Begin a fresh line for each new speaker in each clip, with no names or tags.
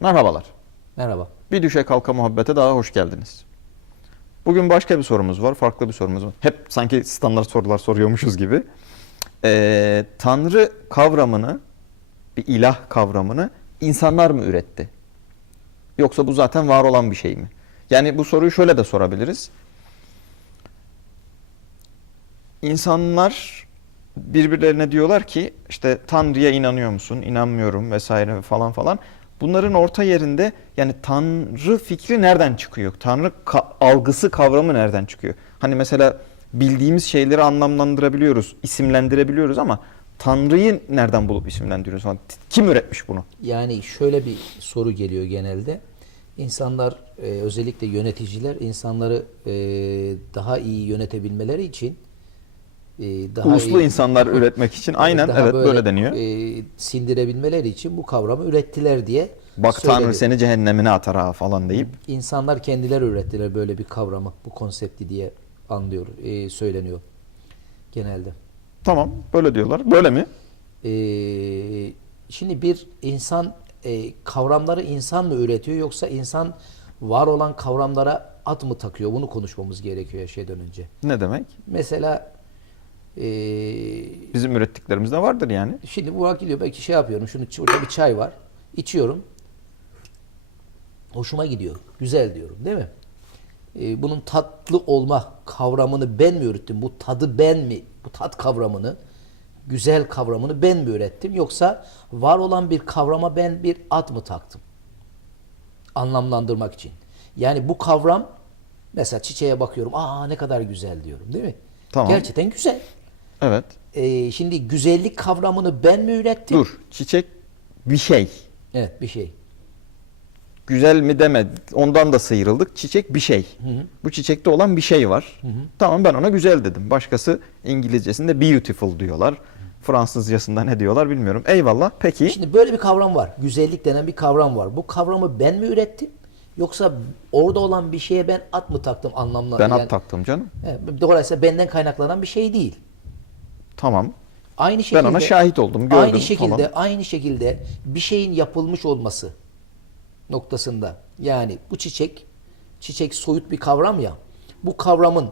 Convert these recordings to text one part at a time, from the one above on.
Merhabalar.
Merhaba.
Bir düşe kalka muhabbete daha hoş geldiniz. Bugün başka bir sorumuz var, farklı bir sorumuz var. Hep sanki standart sorular soruyormuşuz gibi. Ee, Tanrı kavramını, bir ilah kavramını insanlar mı üretti? Yoksa bu zaten var olan bir şey mi? Yani bu soruyu şöyle de sorabiliriz. İnsanlar birbirlerine diyorlar ki işte Tanrı'ya inanıyor musun? İnanmıyorum vesaire falan falan. Bunların orta yerinde yani Tanrı fikri nereden çıkıyor? Tanrı ka- algısı kavramı nereden çıkıyor? Hani mesela bildiğimiz şeyleri anlamlandırabiliyoruz, isimlendirebiliyoruz ama Tanrı'yı nereden bulup isimlendiriyoruz? Kim üretmiş bunu?
Yani şöyle bir soru geliyor genelde. İnsanlar e, özellikle yöneticiler insanları e, daha iyi yönetebilmeleri için daha
Uluslu
iyi-
insanlar üretmek için aynen evet böyle, deniyor.
e, sindirebilmeleri için bu kavramı ürettiler diye
Bak
söyleniyor.
Tanrı seni cehennemine atar ha falan deyip
İnsanlar kendileri ürettiler böyle bir kavramı, bu konsepti diye anlıyor, e, söyleniyor genelde.
tamam böyle diyorlar. Böyle mi?
Ee, şimdi bir insan e, kavramları insan mı üretiyor yoksa insan var olan kavramlara ad mı takıyor? Bunu konuşmamız gerekiyor her şeyden önce.
Ne demek?
Mesela e,
Bizim ürettiklerimiz de vardır yani.
şimdi Burak gidiyor belki şey yapıyorum. Şunu burada bir çay var. içiyorum. Hoşuma gidiyor. Güzel diyorum değil mi? E, bunun tatlı olma kavramını ben mi ürettim? Bu tadı ben mi? Bu tat kavramını, güzel kavramını ben mi ürettim? Yoksa var olan bir kavrama ben bir ad mı taktım? Anlamlandırmak için. Yani bu kavram mesela çiçeğe bakıyorum. Aa ne kadar güzel diyorum değil mi?
Tamam.
Gerçekten güzel.
Evet.
E, şimdi güzellik kavramını ben mi ürettim?
Dur. Çiçek bir şey.
Evet bir şey.
Güzel mi deme. Ondan da sıyrıldık. Çiçek bir şey. Bu çiçekte olan bir şey var. Tamam ben ona güzel dedim. Başkası İngilizcesinde beautiful diyorlar. Fransızcasında ne diyorlar bilmiyorum. Eyvallah. Peki.
Şimdi böyle bir kavram var. Güzellik denen bir kavram var. Bu kavramı ben mi ürettim? Yoksa orada olan bir şeye ben at mı taktım anlamla?
Ben
yani-
at taktım canım.
Evet, dolayısıyla benden kaynaklanan bir şey değil.
Tamam.
Aynı şekilde
ona şahit oldum, gördüm
Aynı şekilde
falan.
aynı şekilde bir şeyin yapılmış olması noktasında. Yani bu çiçek çiçek soyut bir kavram ya. Bu kavramın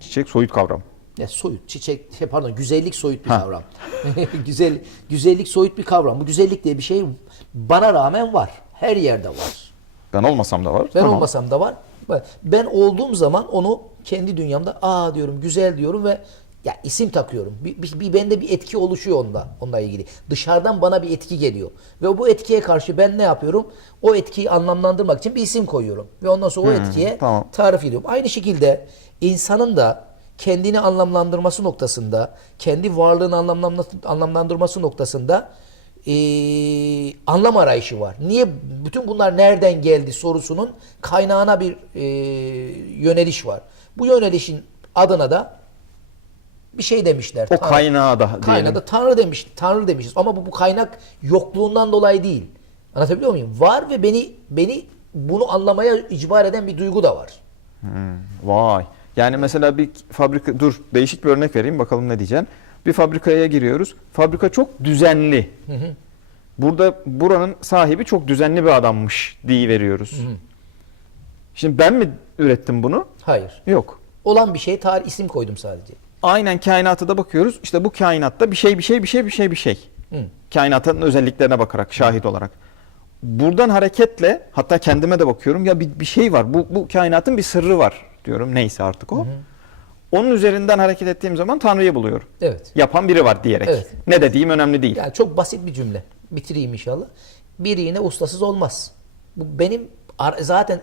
Çiçek soyut kavram.
ya soyut çiçek şey pardon güzellik soyut bir
Ha.
kavram. Güzel güzellik soyut bir kavram. Bu güzellik diye bir şey bana rağmen var. Her yerde var.
Ben olmasam da var.
Ben
Tamam.
olmasam da var. Ben olduğum zaman onu kendi dünyamda aa diyorum güzel diyorum ve ya isim takıyorum. Bir, bir, bir bende bir etki oluşuyor onda onunla ilgili. Dışarıdan bana bir etki geliyor. Ve bu etkiye karşı ben ne yapıyorum? O etkiyi anlamlandırmak için bir isim koyuyorum. Ve ondan sonra o etkiye
tamam.
tarif ediyorum. Aynı şekilde insanın da kendini anlamlandırması noktasında, kendi varlığını anlamlandırması, noktasında eee, anlam arayışı var. Niye bütün bunlar nereden geldi sorusunun kaynağına bir eee, yöneliş var. Bu yönelişin adına da bir şey demişler.
O
Tanrı-
kaynağı da diyelim.
Kaynağı da Tanrı demiş, Tanrı demişiz. Ama bu, bu kaynak yokluğundan dolayı değil. Anlatabiliyor muyum? Var ve beni beni bunu anlamaya icbar eden bir duygu da var.
Vay. Yani mesela bir fabrika dur değişik bir örnek vereyim bakalım ne diyeceksin. Bir fabrikaya giriyoruz. Fabrika çok düzenli. Burada buranın sahibi çok düzenli bir adammış diye veriyoruz. Şimdi ben mi ürettim bunu?
Hayır.
Yok.
Olan bir şey tarih isim koydum sadece.
Aynen kainata da bakıyoruz. İşte bu kainatta bir şey bir şey bir şey bir şey bir şey. Kainatın özelliklerine bakarak şahit olarak. Buradan hareketle hatta kendime de bakıyorum ya bir, bir şey var. Bu, bu kainatın bir sırrı var diyorum. Neyse artık o. Onun üzerinden hareket ettiğim zaman Tanrı'yı buluyorum.
Evet.
Yapan biri var diyerek.
Evet.
Ne dediğim önemli değil.
Yani çok basit bir cümle. Bitireyim inşallah. Bir iğne ustasız olmaz. Bu benim zaten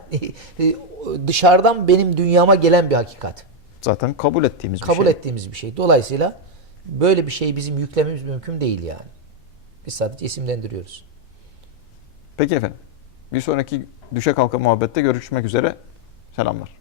dışarıdan benim dünyama gelen bir hakikat.
Zaten kabul ettiğimiz
Kabul
bir şey.
ettiğimiz bir şey. Dolayısıyla böyle bir şeyi bizim yüklememiz mümkün değil yani. Biz sadece isimlendiriyoruz.
Peki efendim. Bir sonraki düşe kalka muhabbette görüşmek üzere. Selamlar.